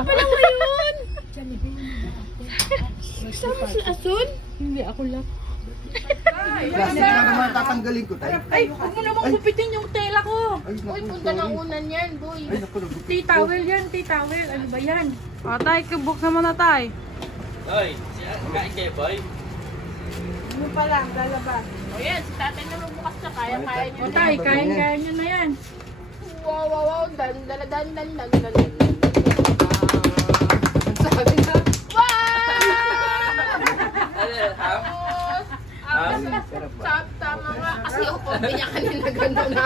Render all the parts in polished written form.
Pala mo yun! Kasama si Asun? Hindi, ako lang. Plastic na naman tatanggalin ko tayo. Ay, huwag mo namang gupitin yung tela ko. Ay, naku, Uy, punta ng unan yan, boy. Ay, naku, naku. Tea towel yan, tea towel. Ano ba yan? O, tay, buksan mo na, tay. Oy, kain kayo, boy. Ano pa lang, lalabas. O yan, si tatay na magbukas na. Kaya-kaya niya. O, tay, kain-kaya nyo na yan. Wow, wow, wow. Dan, dan, dan, dan, dan, dan, dan. Sabi na, wow! Tama nga. Kasi ako niya kanina gano'n na.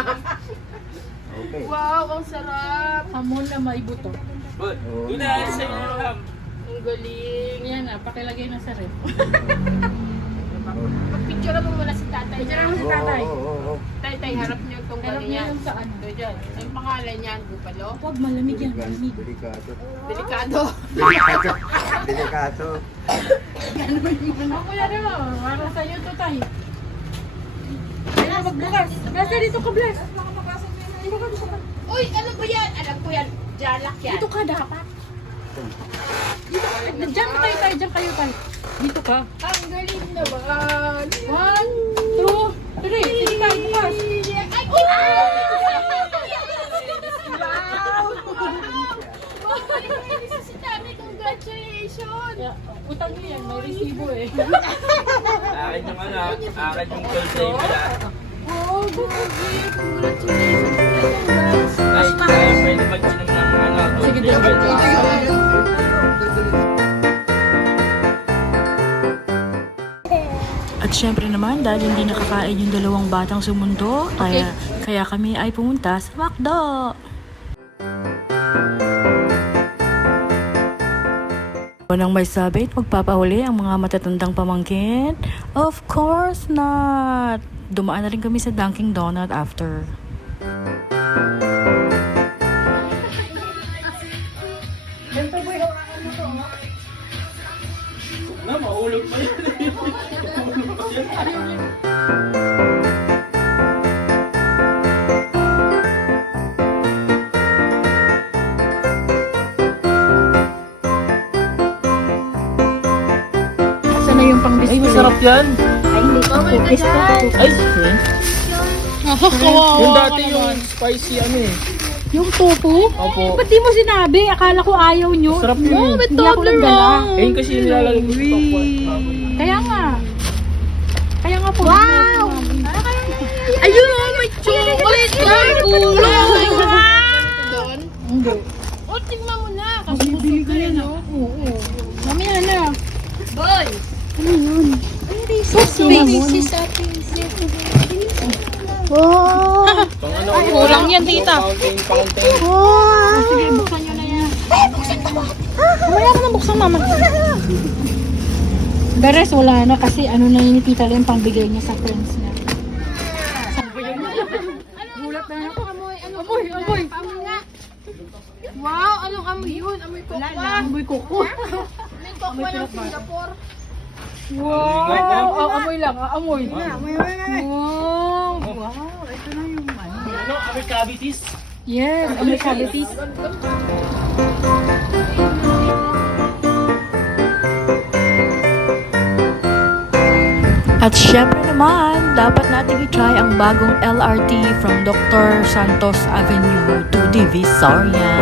Okay. Wow, ang sarap. Hamon na may buto. Boy, doon na sa inyo, ham. Ang galing. Yan na, pakilagay na sa rep. Picture mo muna si tatay. Picture mo si tatay. Oo. Tay, harap niyo itong Harap gano'n niyo yan. yung sa ano. Ito dyan. Ang pangalan niyan, Bupalo. Huwag, malamig yan, malamig. Delikado. Delikado. Delikado. Delikado. Ano ko yan, ano? Para sa'yo to, tay. Ayun, magbukas. Bless ka dito ka, bless. Dito ka, dito ka. Uy, ano ba yan? Alam ko yan. Jalak yan. Dito ka dapat. Dito ka. Diyan ka tayo, tayo. Diyan kayo, tayo. Dito ka. Ang galing naman. 1, 2, 3. Sige tayo, bukas. Ay, wow! Wow! Si Tami, congratulations! Utang niyo yan, may resibo eh. Akin yung ano, akin yung gold label, Oh, Bukugi, congratulations! Congrats! Ay, kaya pwede mag-inom ng ano, gold Sige, label. At syempre naman, dahil hindi nakakain yung dalawang batang sumundo, kaya kami ay pumunta sa McDo. Nang may sabit, magpapahuli ang mga matatandang pamangkin? Of course not! Dumaan na rin kami sa Dunkin' Donut after. Na, mahulog pa yan. Mahulog pa yan. Saan na yung pang Ay, masarap yan. Ay, hindi pa. Cookies pa. Ay, yun. Yung dati yung spicy ano eh. Yung tofu? Opo. Ba't di mo sinabi? Akala ko ayaw nyo. Masarap yun. Hindi ako nagdala. Eh, kasi yung nilalagay mo sa tokwa. Kaya nga. Kaya nga po. Wow! Ayun, may chocolate lang! Ulo! Doon? Hindi. O, tingnan mo na. Kasi Bibili ka yan ah. Oo. Mamaya na. boy! Ano yun? Spaces sa pieces. Pang ano, Kulang yan, tita. Fountain. Sige, buksan nyo na yan. Mamaya ka na buksan, mama. Beres, wala na kasi ano na yun, tita lang pangbigay niya sa friends niya. Gulat na ako. Amoy, ano? Amoy, amoy. Amoy nga. Wow, anong amoy yun? Amoy kokwa. Amoy koko. Amoy kokwa ng Singapore. Wow! Oh, amoy lang, amoy. Wow! Wow! Ito na yung ano. Ano, amoy cavities? Yes, amoy cavities. At syempre naman, dapat nating i-try ang bagong LRT from Dr. Santos Avenue to Divisoria.